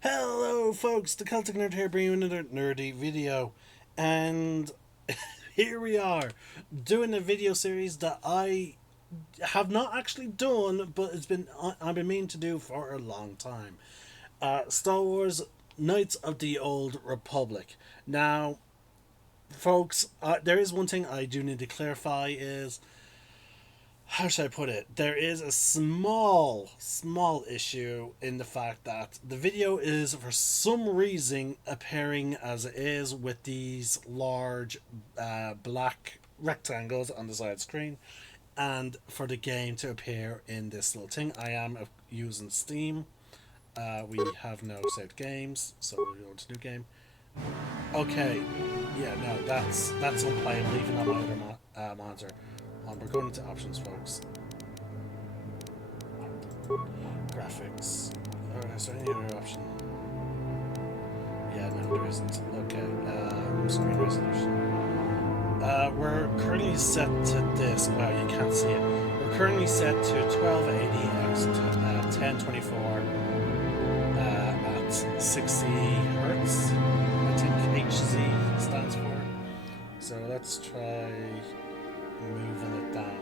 Hello folks, the Celtic Nerd here bringing you another nerdy video, and here we are doing a video series that I have not actually done, but I've been meaning to do for a long time. Star Wars Knights of the Old Republic. Now, folks, there is one thing I do need to clarify is, how should I put it? There is a small issue in the fact that the video is for some reason appearing as it is with these large black rectangles on the side screen, and for the game to appear in this little thing. I am using Steam. We have no saved games, so we're going to new game. Okay, yeah, no, that's unplayable even on my other monitor. We're going into options, folks. Graphics. Oh, is there any other option? Yeah, no, there isn't. Okay, screen resolution. We're currently set to this. Wow, you can't see it. We're currently set to 1280 x 1024 at 60 hertz. I think HZ stands for. So let's try moving it down.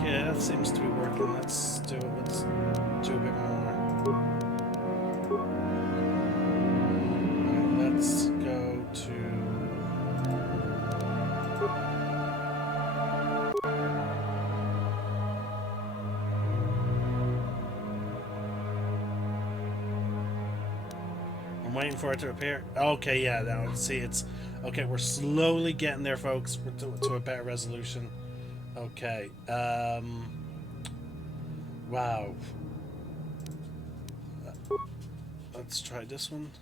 Okay, that seems to be working. Let's do it. Let's do a bit more. Right, let's go to. Waiting for it to appear. Okay, yeah, now see it's okay. We're slowly getting there, folks. We're to a better resolution. Okay. Wow. Let's try this one.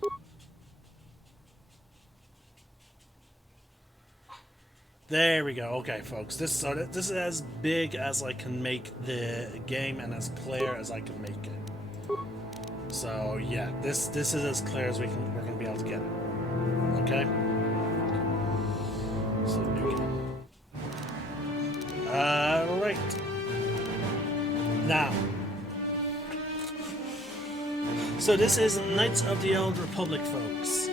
There we go. Okay, folks. This is as big as I can make the game and as clear as I can make it. So yeah, this is as clear as we're gonna be able to get it. Okay. So new game. Right. Now. So this is Knights of the Old Republic, folks.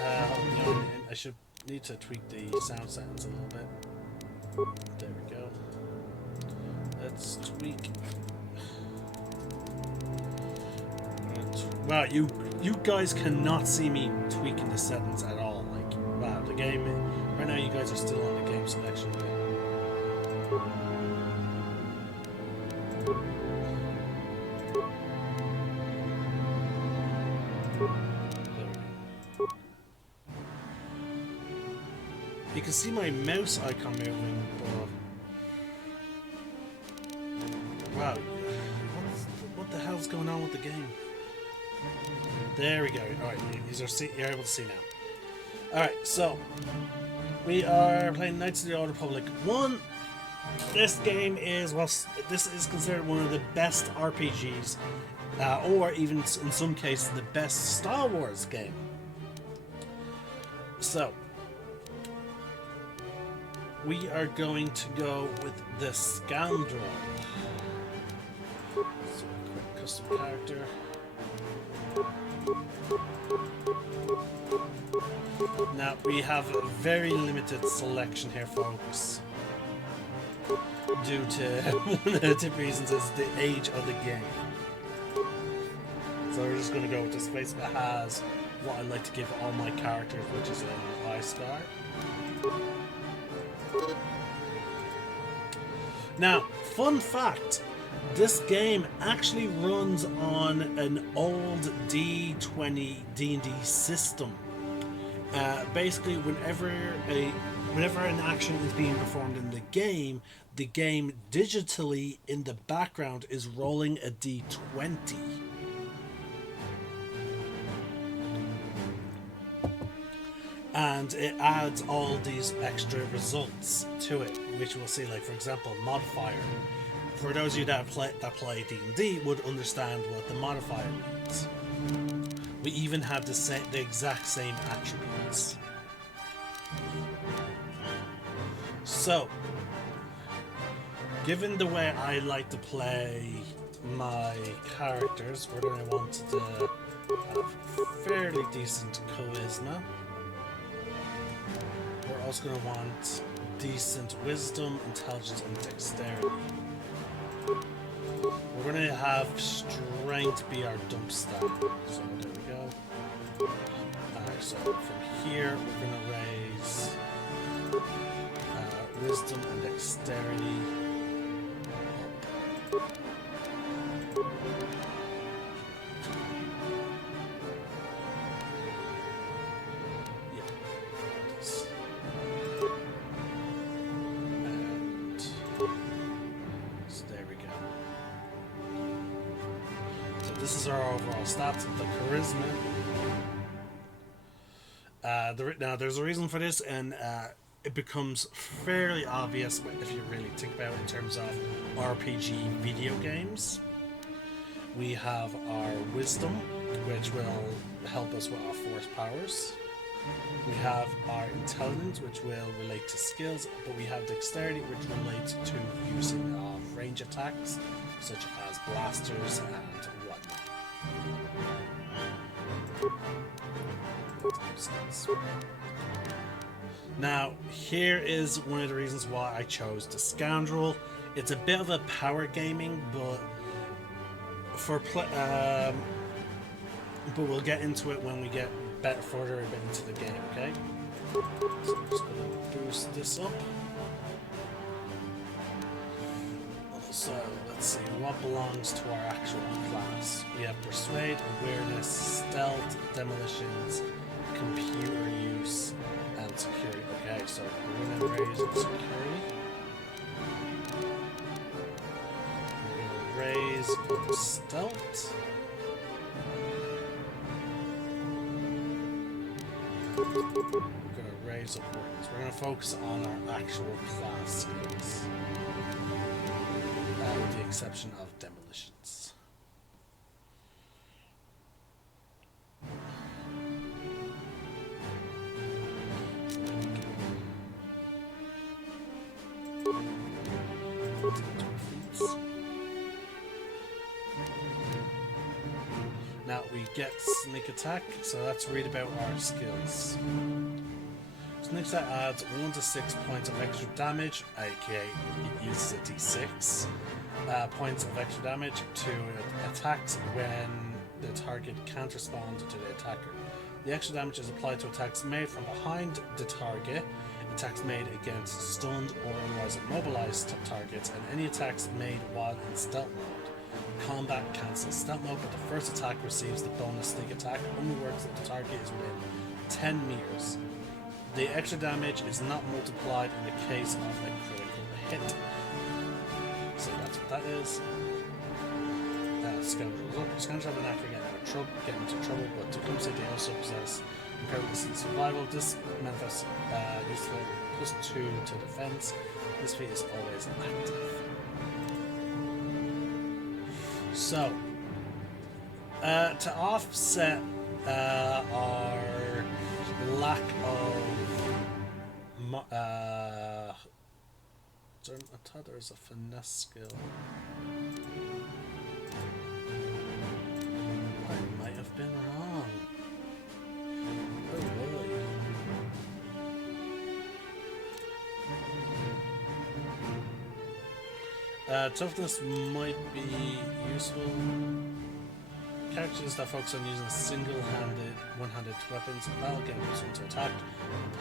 I should need to tweak the sound settings a little bit. There we go. Let's tweak. Wow, you guys cannot see me tweaking the settings at all. Like, wow, the game right now. You guys are still on the game selection bit. You can see my mouse icon moving, but wow, what the hell's going on with the game? There we go. Alright, you're able to see now. Alright, so we are playing Knights of the Old Republic 1. This game is, well, this is considered one of the best RPGs, or even in some cases the best Star Wars game. So we are going to go with the Scoundrel. So a quick custom character. Now we have a very limited selection here, folks, due to one of the reasons is the age of the game. So we're just going to go with this. Basically has what I like to give all my characters, which is an I-Star. Now, fun fact, this game actually runs on an old D20 D&D system. Basically, whenever an action is being performed in the game digitally in the background is rolling a D20. And it adds all these extra results to it, which we'll see, like for example, modifier. For those of you that play D&D would understand what the modifier means. We even have the exact same attributes. So, given the way I like to play my characters, we're going to want to have fairly decent charisma. We're also going to want decent wisdom, intelligence, and dexterity. We're going to have strength be our dump stat. So there we go. Alright, so from here we're going to raise wisdom and dexterity. This is our overall stats of the charisma. Now, there's a reason for this, and it becomes fairly obvious if you really think about it in terms of RPG video games. We have our wisdom, which will help us with our force powers. We have our intelligence, which will relate to skills, but we have dexterity, which relates to using of range attacks, such as blasters and whatnot. Now, here is one of the reasons why I chose the Scoundrel. It's a bit of a power gaming, but we'll get into it when we get further a bit into the game, okay? So I'm just going to boost this up. So, let's see, what belongs to our actual class? We have Persuade, Awareness, Stealth, Demolitions, Computer Use, and Security. Okay, so we're going to raise Security. We're going to raise Stealth. We're going to raise Awareness. We're going to focus on our actual class skills. With the exception of Demolitions. Now we get Sneak Attack, so let's read about our skills. Sneak Attack adds 1 to 6 points of extra damage, aka it uses a d6. Points of extra damage to attacks when the target can't respond to the attacker. The extra damage is applied to attacks made from behind the target, attacks made against stunned or otherwise immobilized targets, and any attacks made while in stealth mode. Combat cancels stealth mode, but the first attack receives the bonus Sneak Attack. Only works if the target is within 10 meters. The extra damage is not multiplied in the case of a critical hit. So that's what that is. Scoundrels up. Scoundrels have an knack for getting into trouble, but Tecumseh they also possess incredible survival. This manifests useful +2 to defense. This feat is always active. So, to offset our lack of I thought there was a finesse skill. I might have been wrong. Oh boy. Toughness might be useful. Characters that focus on using single-handed, one-handed weapons in battle gain +1 to attack,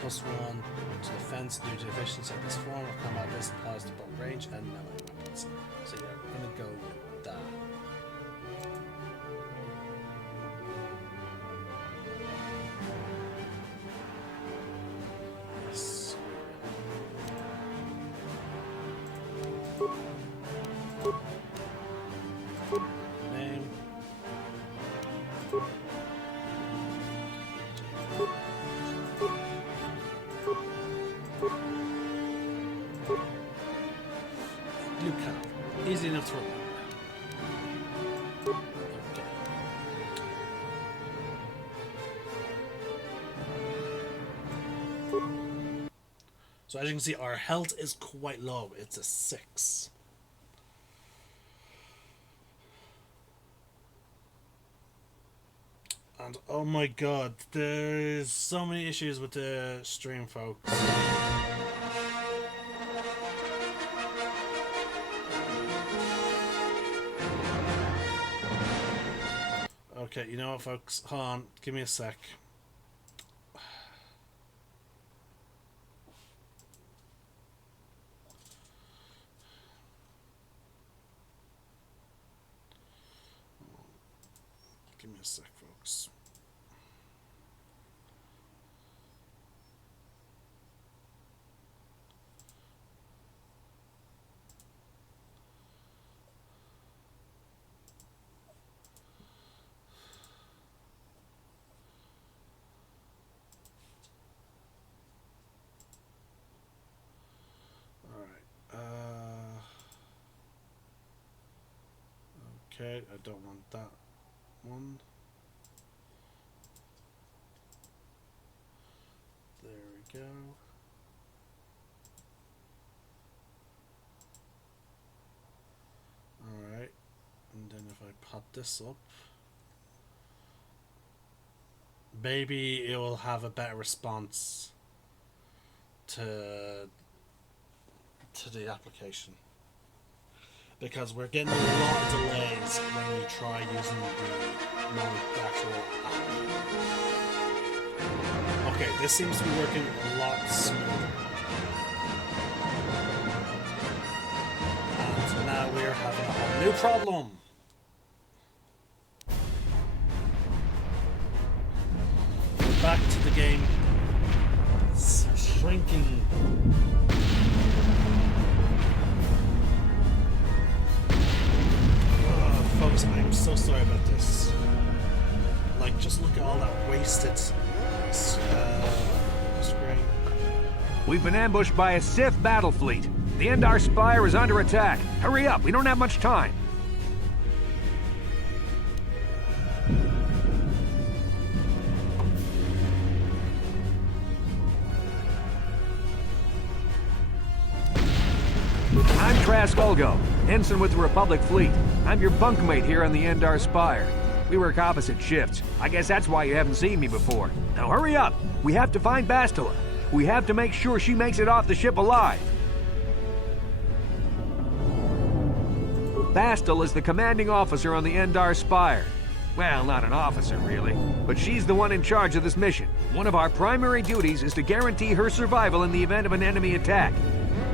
+1 to defense due to efficiency of this form of combat. This applies to both range and melee weapons. So yeah, we're gonna go with that. Yes. Name. Luke Cow. Easy enough to remember. Okay. So as you can see, our health is quite low. It's a 6. And oh my god, there's so many issues with the stream, folks. Okay, you know what, folks? Hold on, give me a sec. Give me a sec, folks. Okay, I don't want that one. There we go. Alright, and then if I pop this up, maybe it will have a better response to the application. Because we're getting a lot of delays when we try using the actual app. Okay, this seems to be working a lot smoother. And now we're having a whole new problem. We're back to the game. It's shrinking. Folks, I'm so sorry about this. Like, just look at all that wasted screen. We've been ambushed by a Sith battle fleet. The Endar Spire is under attack. Hurry up, we don't have much time. I'm Trask Ulgo, ensign with the Republic fleet. I'm your bunkmate here on the Endar Spire. We work opposite shifts. I guess that's why you haven't seen me before. Now hurry up! We have to find Bastila. We have to make sure she makes it off the ship alive. Bastila is the commanding officer on the Endar Spire. Well, not an officer, really, but she's the one in charge of this mission. One of our primary duties is to guarantee her survival in the event of an enemy attack.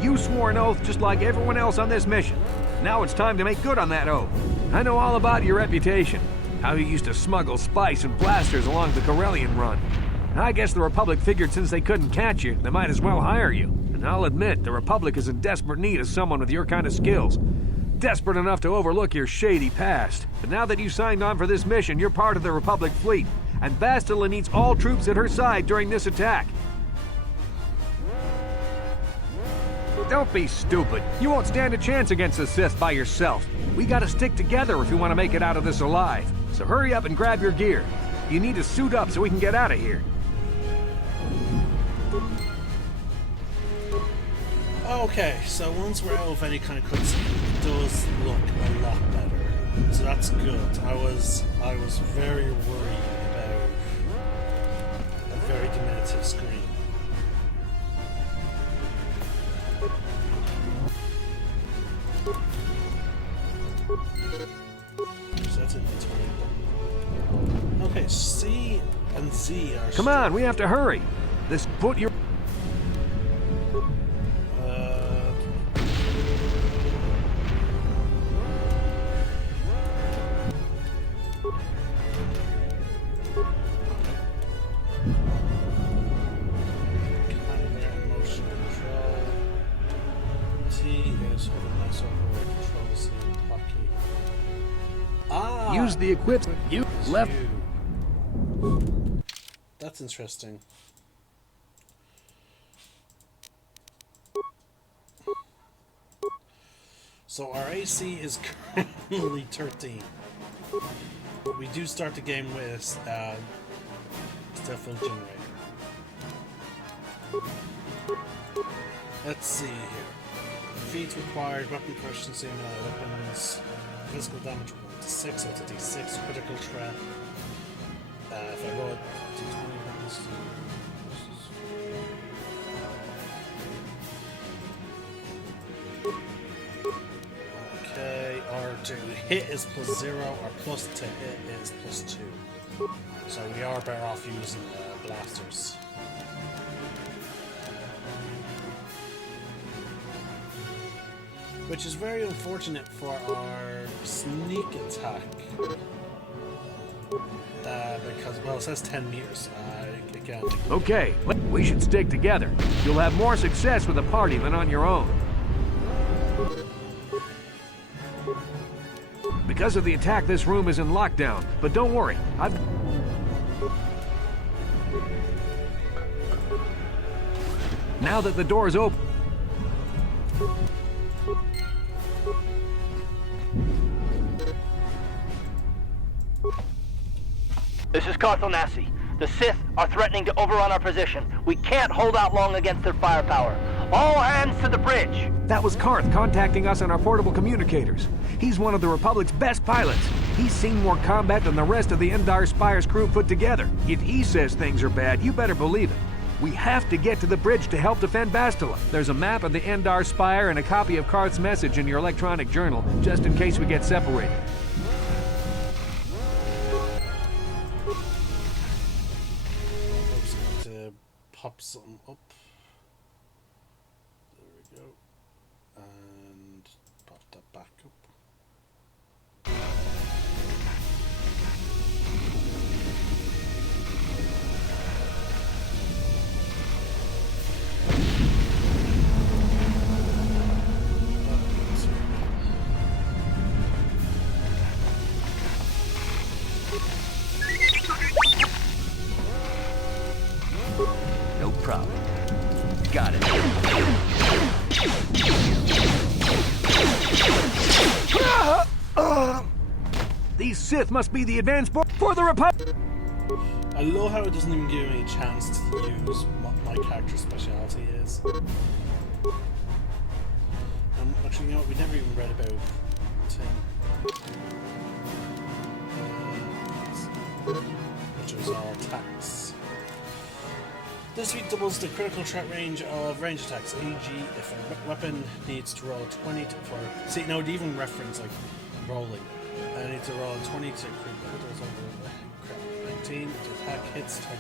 You swore an oath just like everyone else on this mission. Now it's time to make good on that oath. I know all about your reputation. How you used to smuggle spice and blasters along the Corellian run. I guess the Republic figured since they couldn't catch you, they might as well hire you. And I'll admit, the Republic is in desperate need of someone with your kind of skills. Desperate enough to overlook your shady past. But now that you signed on for this mission, you're part of the Republic fleet. And Bastila needs all troops at her side during this attack. Don't be stupid. You won't stand a chance against the Sith by yourself. We gotta stick together if we want to make it out of this alive. So hurry up and grab your gear. You need to suit up so we can get out of here. Okay, so once we're out of any kind of cutscene, it does look a lot better. So that's good. I was very worried about a very diminutive screen. So that's inventory. Okay, C and Z are... Come on, we have to hurry. This put your... Use the equipment you left. That's interesting. So our AC is currently 13. But we do start the game with still full generator. Let's see here. Feats required, weapon proficiency, weapons, physical damage 1 to 6, so it's a d6, critical threat. If I roll a d20, okay, or to hit is +0, or plus to hit is +2. So we are better off using blasters. Which is very unfortunate for our sneak attack. Because, well, it says 10 meters. Again. Okay, we should stick together. You'll have more success with a party than on your own. Because of the attack, this room is in lockdown. But don't worry, now that the door is open... This is Carthonasi. The Sith are threatening to overrun our position. We can't hold out long against their firepower. All hands to the bridge! That was Karth contacting us on our portable communicators. He's one of the Republic's best pilots. He's seen more combat than the rest of the Endar Spire's crew put together. If he says things are bad, you better believe it. We have to get to the bridge to help defend Bastila. There's a map of the Endar Spire and a copy of Karth's message in your electronic journal, just in case we get separated. Pop something up. There we go. And pop that back up. No problem. Got it. These Sith must be the advanced for the Republic. I love how it doesn't even give me a chance to use what my character's speciality is. Actually, you know what? We never even read about which was our attacks. This feat doubles the critical threat range of range attacks, e.g. if a weapon needs to roll 20 for... See, no, it even reference like rolling. I need to roll 20 to crit 19 to attack hits, target.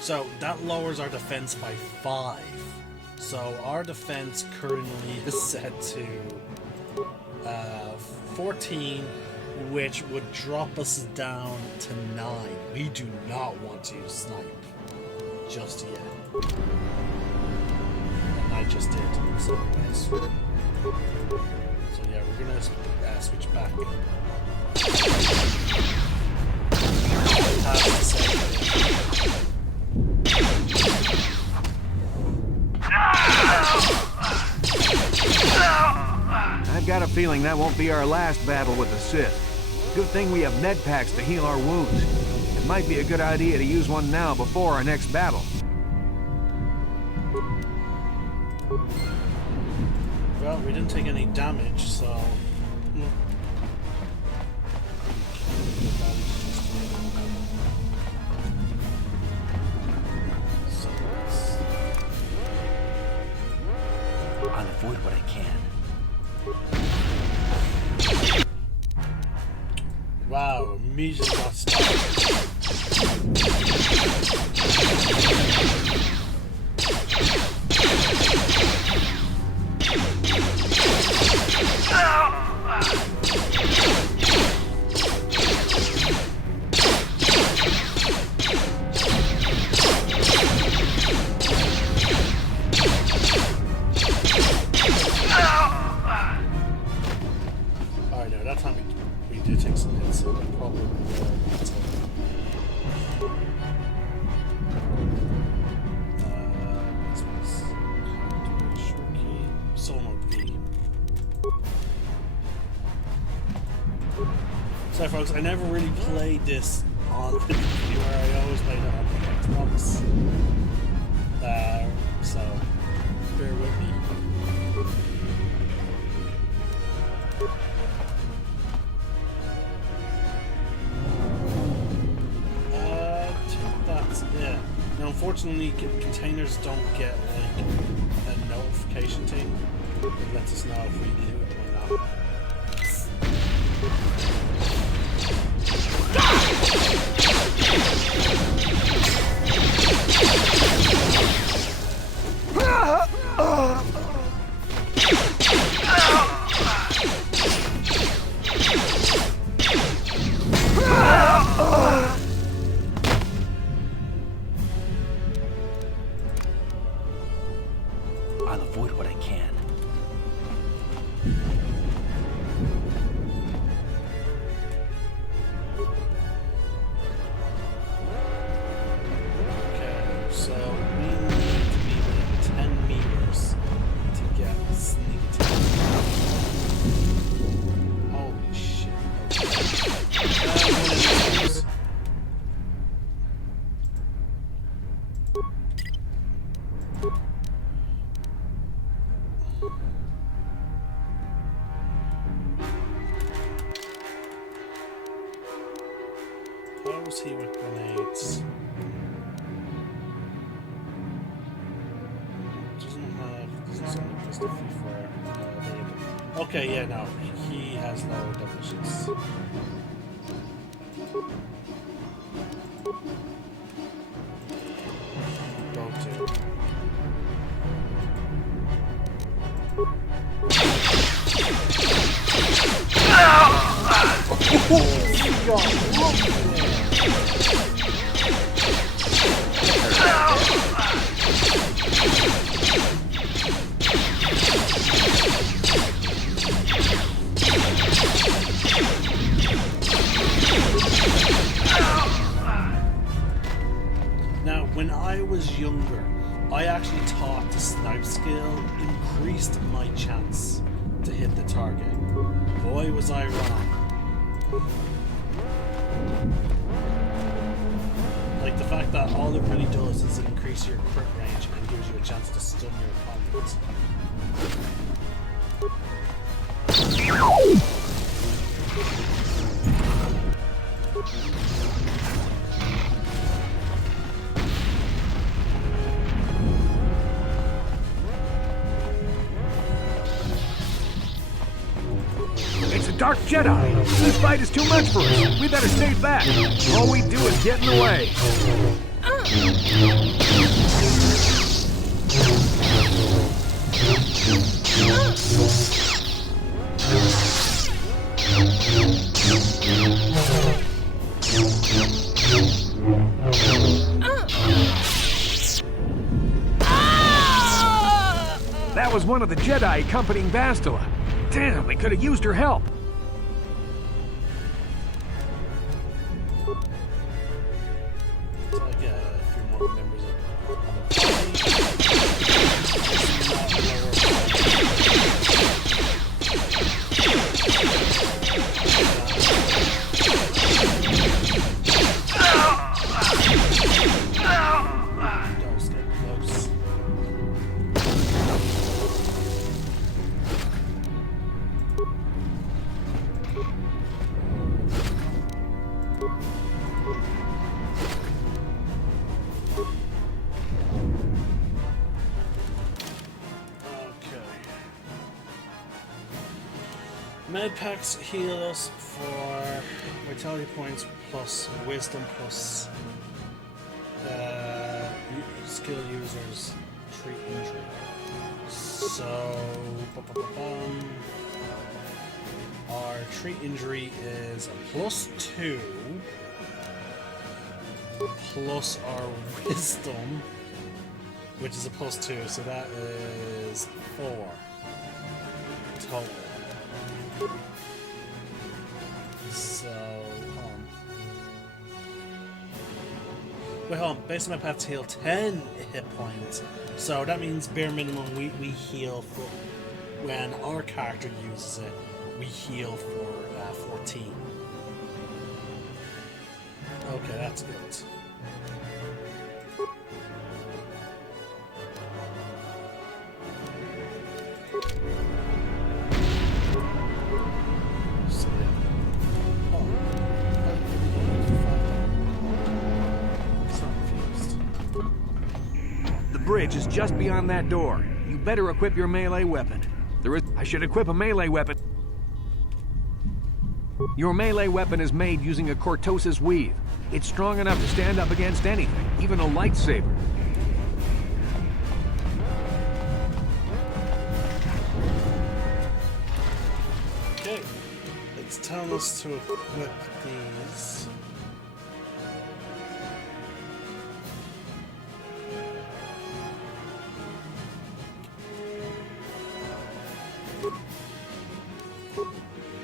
So that lowers our defense by 5. So our defense currently is set to 14, which would drop us down to 9. We do not want to use snipe just yet. And I just did. So yeah, we're gonna switch back. I've got a feeling that won't be our last battle with the Sith. Good thing we have med packs to heal our wounds. It might be a good idea to use one now before our next battle. Well, we didn't take any damage, so... I'll avoid what I can. Wow, immediately got stuck. So folks, I never really played this on the computer. I always played it on the Xbox. So bear with me. I think that's it. Now, unfortunately, containers don't get like a notification thing that lets us know if we do it or not. I'll avoid what I can. Okay, so we need to be within 10 meters to get sneak attack. Holy shit. Okay. How was he with grenades? Doesn't sound like there's nothing for okay, yeah, no. He has lower definitions. Go to. Now, when I was younger, I actually thought the snipe skill increased my chance to hit the target. Boy, was I wrong. Like the fact that all it really does is increase your crit range and gives you a chance to stun your opponent. It's a Dark Jedi. This fight is too much for us. We better stay back. All we do is get in the way. That was one of the Jedi accompanying Bastila. Damn, we could have used her help. So I get a few more members Don't stay close. Med packs heal us for vitality points plus wisdom plus skill users treat injury. So our treat injury is a +2 plus our wisdom, which is a +2, so that is 4 total. So, hold on. Wait, hold on. Based on my paths heal 10 hit points. So that means bare minimum we heal for, when our character uses it, we heal for 14. Okay, that's good. So, yeah. Oh. The bridge is just beyond that door. You better equip your melee weapon. I should equip a melee weapon. Your melee weapon is made using a Cortosis weave. It's strong enough to stand up against anything, even a lightsaber. Okay, it's telling us to equip these.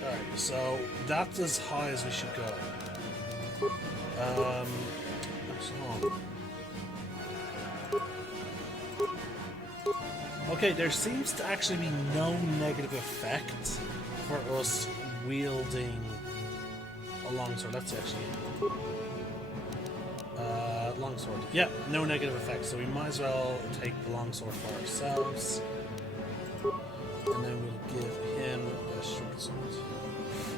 Alright, so that's as high as we should go. Hold on. Okay, there seems to actually be no negative effect for us wielding a longsword. Let's actually longsword. Yeah, no negative effect, so we might as well take the longsword for ourselves. And then we'll give him a short sword.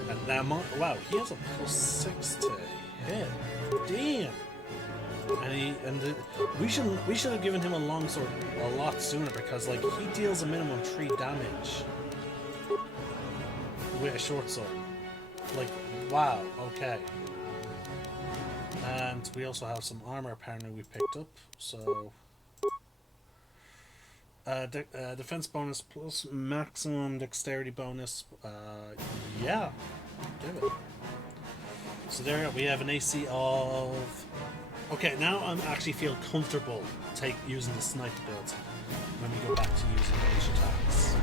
And now, wow, he has a +6 to hit. Damn. And we should have given him a longsword a lot sooner, because like he deals a minimum 3 damage with a short sword. Like, wow, okay. And we also have some armor apparently we picked up, so defense bonus plus maximum dexterity bonus. Yeah, give it. So there we have an AC of. Okay, now I'm actually feel comfortable using the snipe ability when we go back to using range attacks.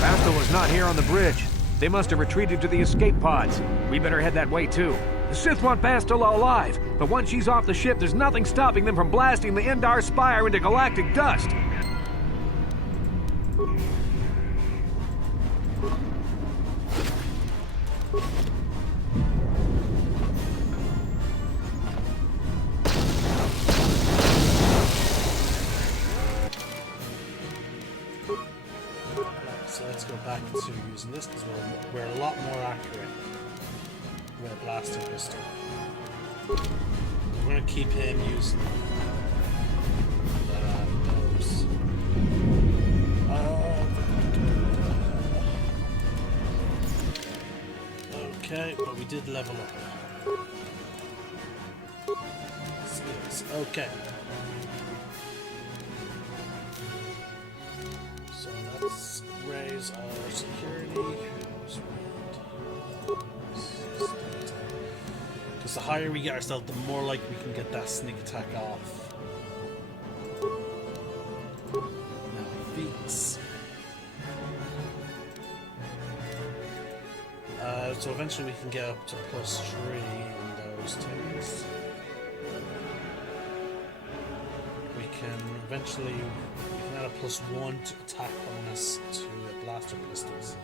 Basta was not here on the bridge. They must have retreated to the escape pods. We better head that way, too. The Sith want Bastila alive, but once she's off the ship, there's nothing stopping them from blasting the Endar Spire into galactic dust. So let's go back to using this, because we're a lot more accurate with a blaster pistol. We're going to keep him using those. Okay, but we did level up. Skills. Okay. So let's raise our security. Because the higher we get ourselves, the more likely we can get that sneak attack off. Now, feats. So eventually we can get up to +3 in those things. We can add a +1 to attack bonus to blaster pistols.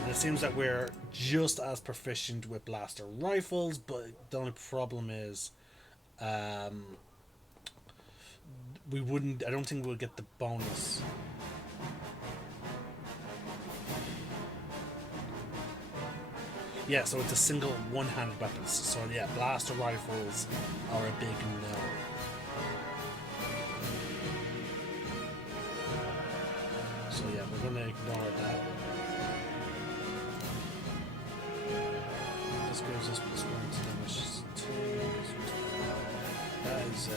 And it seems that we're just as proficient with blaster rifles, but the only problem is I don't think we'll get the bonus. Yeah, so it's a single one-handed weapons. So yeah, blaster rifles are a big no. So yeah, we're gonna ignore that. This gives us +1 to damage 2. That is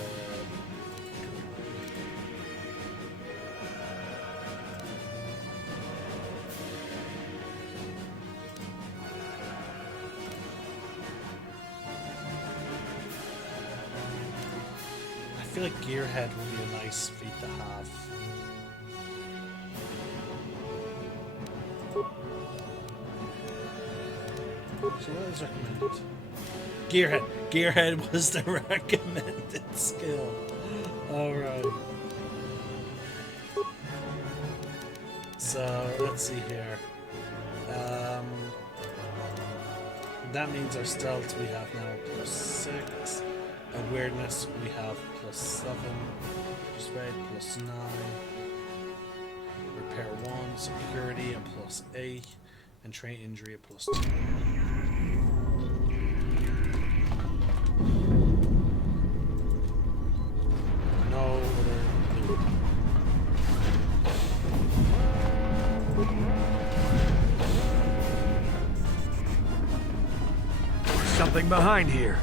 I feel like Gearhead would be a nice feat to have. So what is recommended? Gearhead. Gearhead was the recommended skill. Alright. So, let's see here. That means our stealth we have now +6. Awareness we have +7. Just red +9. Repair 1. Security a +8. And train injury a +2. No other loot. Something behind here.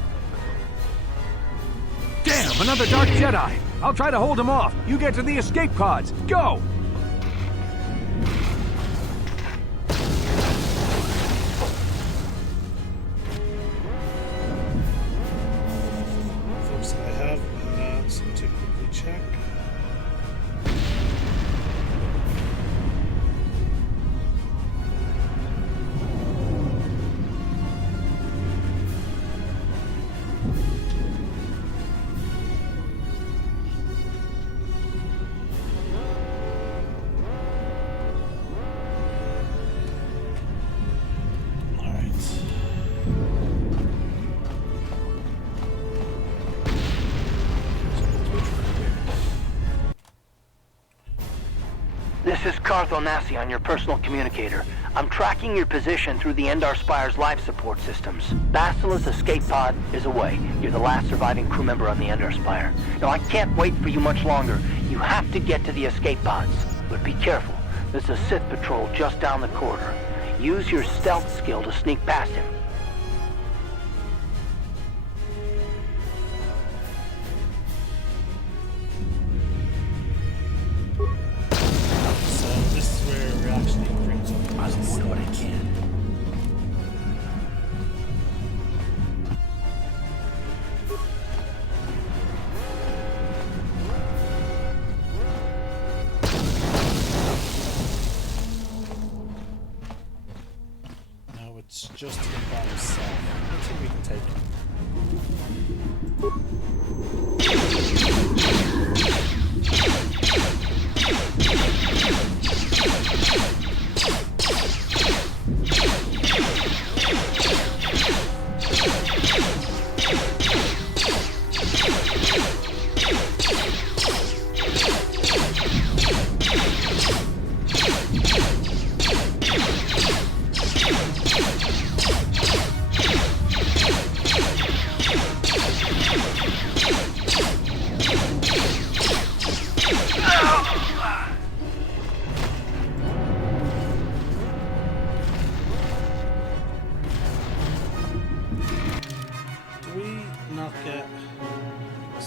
Damn, another Dark Jedi! I'll try to hold him off. You get to the escape pods. Go! Folks, I have something to quickly check. This is KOTOR on your personal communicator. I'm tracking your position through the Endar Spire's life support systems. Basilisk's escape pod is away. You're the last surviving crew member on the Endar Spire. Now, I can't wait for you much longer. You have to get to the escape pods. But be careful. There's a Sith patrol just down the corridor. Use your stealth skill to sneak past him. It's just to the bottom side. Let's see if we can take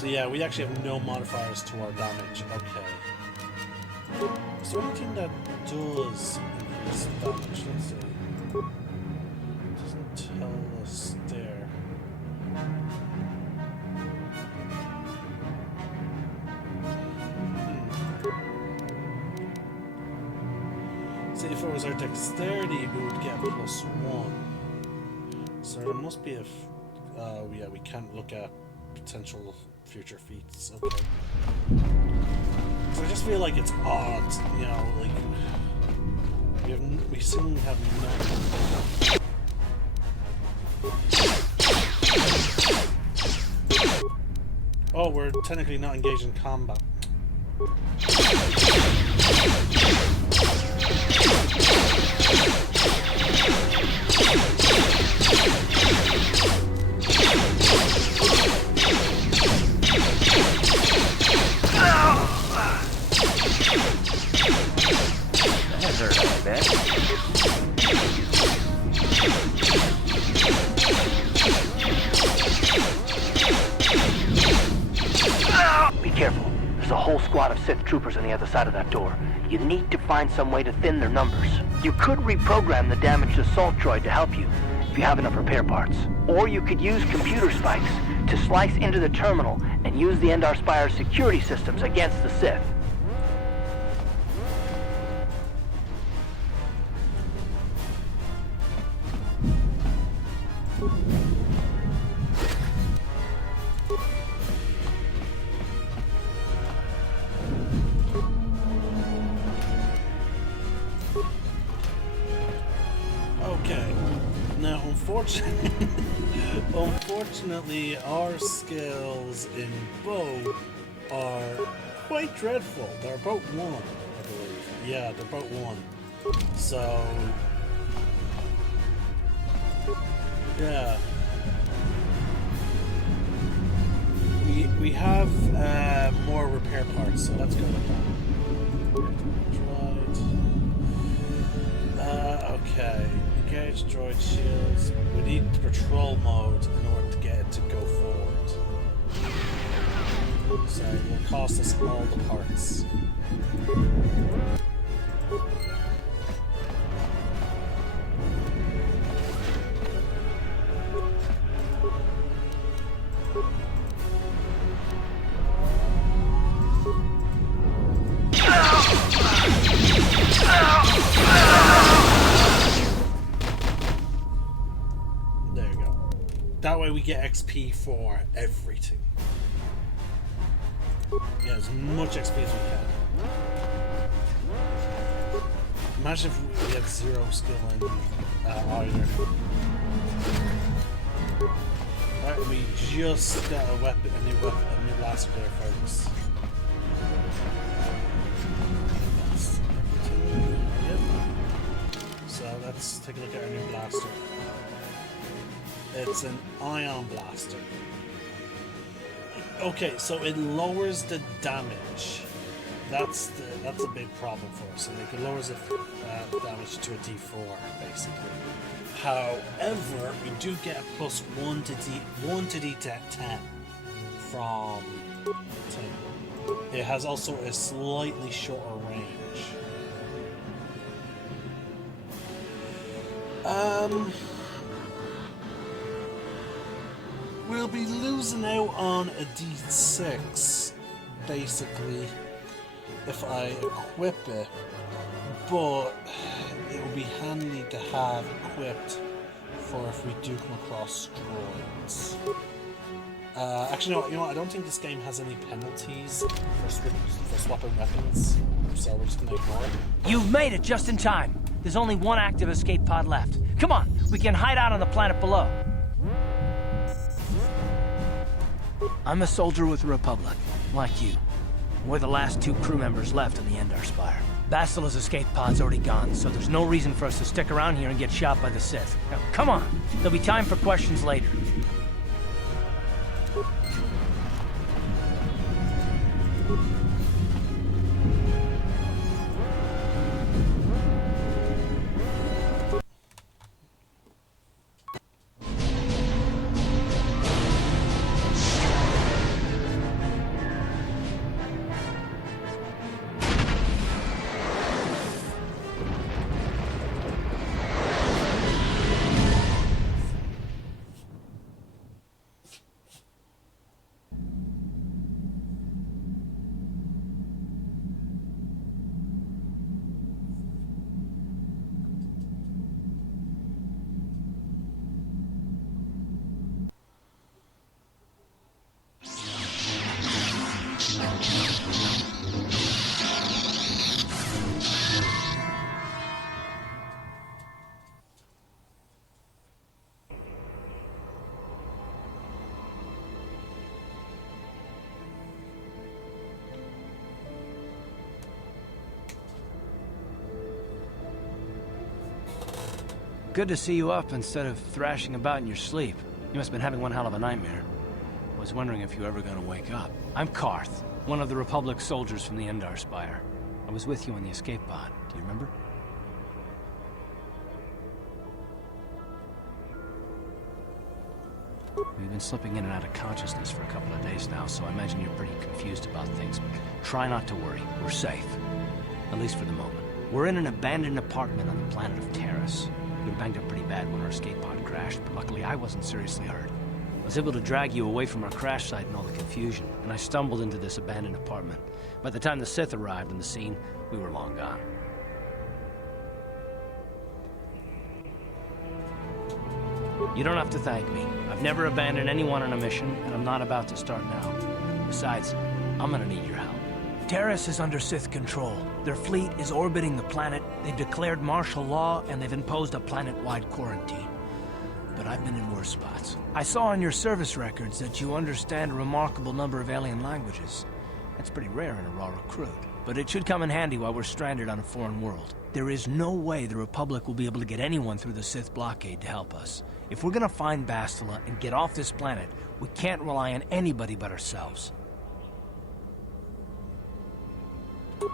So yeah, we actually have no modifiers to our damage. Okay. Is there anything that does increase damage? Let's see. It doesn't tell us there. See, if it was our dexterity, we would get +1. So there must be a... yeah, we can't look at potential future feats. Okay. So I just feel like it's odd, you know, like we seem to have none. Oh, we're technically not engaged in combat. Be careful. There's a whole squad of Sith troopers on the other side of that door. You need to find some way to thin their numbers. You could reprogram the damaged assault droid to help you, if you have enough repair parts. Or you could use computer spikes to slice into the terminal and use the Endar Spire's security systems against the Sith. Okay. Now, unfortunately, our skills in bow are quite dreadful. They're about 1, I believe. Yeah, they're about 1. So, yeah. We have more repair parts, so let's go with that. Okay. Engage droid shields. We need patrol mode in order to get it to go forward. So it will cost us all the parts. There you go. That way we get XP for everything. Yeah, as much XP as we can. Imagine if we had 0 skill in either. Right, we just got a new blaster there, folks. Yep. So let's take a look at our new blaster. It's an ion blaster. Okay, so it lowers the damage. That's a big problem for us. And it lowers the damage to a D4, basically. However, we do get a +1 to D10 from 10. It has also a slightly shorter range. We'll be losing out on a D6, basically, if I equip it, but it will be handy to have equipped for if we do come across droids. Actually, you know what? I don't think this game has any penalties for swapping weapons, so we're just gonna ignore it. You've made it just in time. There's only one active escape pod left. Come on, we can hide out on the planet below. I'm a soldier with the Republic, like you. We're the last 2 crew members left in the Endar Spire. Bastila's escape pod's already gone, so there's no reason for us to stick around here and get shot by the Sith. Now, come on! There'll be time for questions later. Good to see you up instead of thrashing about in your sleep. You must have been having one hell of a nightmare. I was wondering if you were ever gonna wake up. I'm Karth, one of the Republic soldiers from the Endar Spire. I was with you on the escape pod. Do you remember? We've been slipping in and out of consciousness for a couple of days now, so I imagine you're pretty confused about things. But try not to worry. We're safe. At least for the moment. We're in an abandoned apartment on the planet of Terrace. We were banged up pretty bad when our escape pod crashed, but luckily I wasn't seriously hurt. I was able to drag you away from our crash site and all the confusion, and I stumbled into this abandoned apartment. By the time the Sith arrived on the scene, we were long gone. You don't have to thank me. I've never abandoned anyone on a mission, and I'm not about to start now. Besides, I'm gonna need your help. Terrace is under Sith control. Their fleet is orbiting the planet, they've declared martial law, and they've imposed a planet-wide quarantine. But I've been in worse spots. I saw on your service records that you understand a remarkable number of alien languages. That's pretty rare in a raw recruit. But it should come in handy while we're stranded on a foreign world. There is no way the Republic will be able to get anyone through the Sith blockade to help us. If we're gonna find Bastila and get off this planet, we can't rely on anybody but ourselves.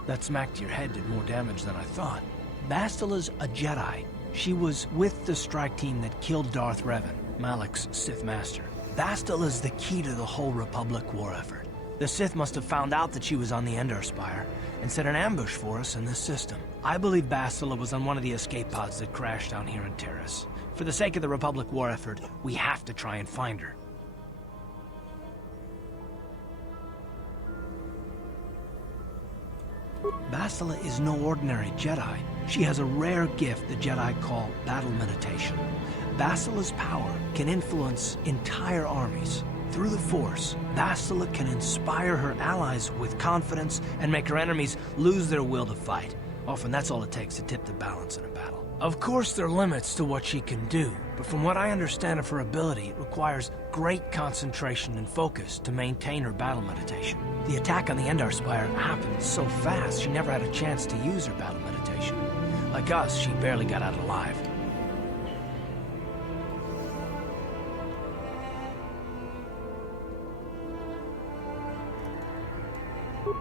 That smack to your head did more damage than I thought. Bastila's a Jedi. She was with the strike team that killed Darth Revan, Malak's Sith Master. Bastila's the key to the whole Republic war effort. The Sith must have found out that she was on the Endar Spire and set an ambush for us in this system. I believe Bastila was on one of the escape pods that crashed down here in Terrace. For the sake of the Republic war effort, we have to try and find her. Bastila is no ordinary Jedi. She has a rare gift the Jedi call battle meditation. Bastila's power can influence entire armies. Through the Force, Bastila can inspire her allies with confidence and make her enemies lose their will to fight. Often that's all it takes to tip the balance in a battle. Of course, there are limits to what she can do, but from what I understand of her ability, it requires great concentration and focus to maintain her battle meditation. The attack on the Endar Spire happened so fast, she never had a chance to use her battle meditation. Like us, she barely got out alive.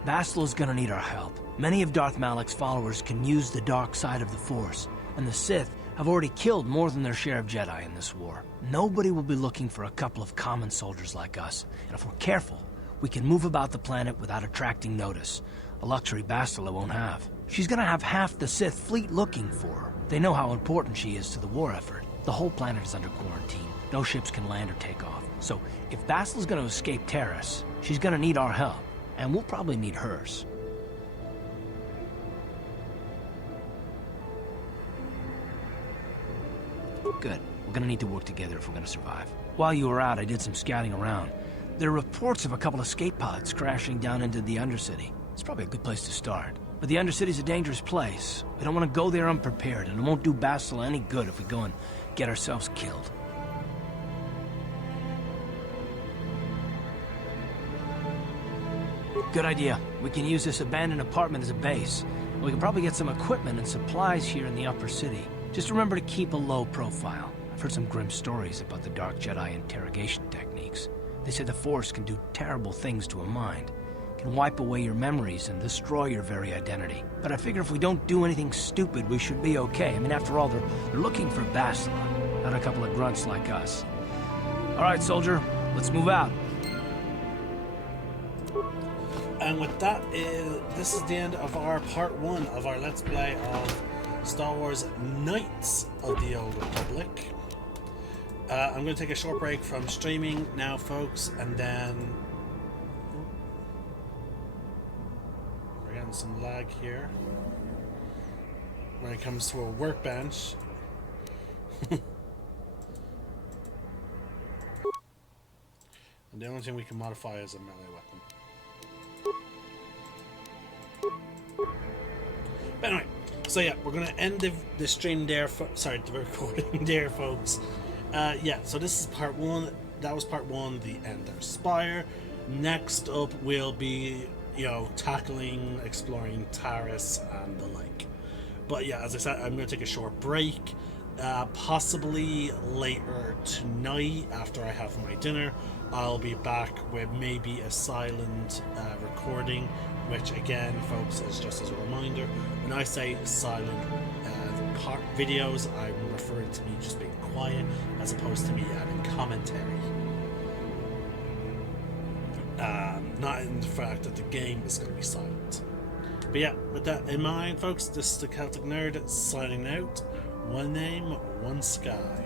Bastila's gonna need our help. Many of Darth Malak's followers can use the dark side of the Force, and the Sith have already killed more than their share of Jedi in this war. Nobody will be looking for a couple of common soldiers like us, and if we're careful, we can move about the planet without attracting notice, a luxury Bastila won't have. She's gonna have half the Sith fleet looking for her. They know how important she is to the war effort. The whole planet is under quarantine. No ships can land or take off. So if Bastila's gonna escape Terrace, she's gonna need our help, and we'll probably need hers. Good. We're gonna need to work together if we're gonna survive. While you were out, I did some scouting around. There are reports of a couple of escape pods crashing down into the Undercity. It's probably a good place to start. But the Undercity's a dangerous place. We don't want to go there unprepared, and it won't do Bastila any good if we go and get ourselves killed. Good idea. We can use this abandoned apartment as a base. We can probably get some equipment and supplies here in the upper city. Just remember to keep a low profile. I've heard some grim stories about the Dark Jedi interrogation techniques. They say the Force can do terrible things to a mind. It can wipe away your memories and destroy your very identity. But I figure if we don't do anything stupid, we should be okay. I mean, after all, they're looking for Bastila, not a couple of grunts like us. All right, soldier, let's move out. And with that, this is the end of our part 1 of our Let's Play of Star Wars Knights of the Old Republic. I'm going to take a short break from streaming now, folks, and then we're getting some lag here when it comes to a workbench. And the only thing we can modify is a melee weapon. But anyway, so yeah, we're gonna end the stream there. Sorry, the recording there, folks. Yeah, so this is part 1. That was part 1, the Endar Spire. Next up, we'll be, tackling, exploring Taris and the like. But yeah, as I said, I'm gonna take a short break. Possibly later tonight, after I have my dinner, I'll be back with maybe a silent recording, which again, folks, is just as a reminder, when I say silent videos, I'm referring to me just being quiet as opposed to me adding commentary. Not in the fact that the game is going to be silent. But yeah, with that in mind, folks, this is the Celtic Nerd signing out. One name, one sky.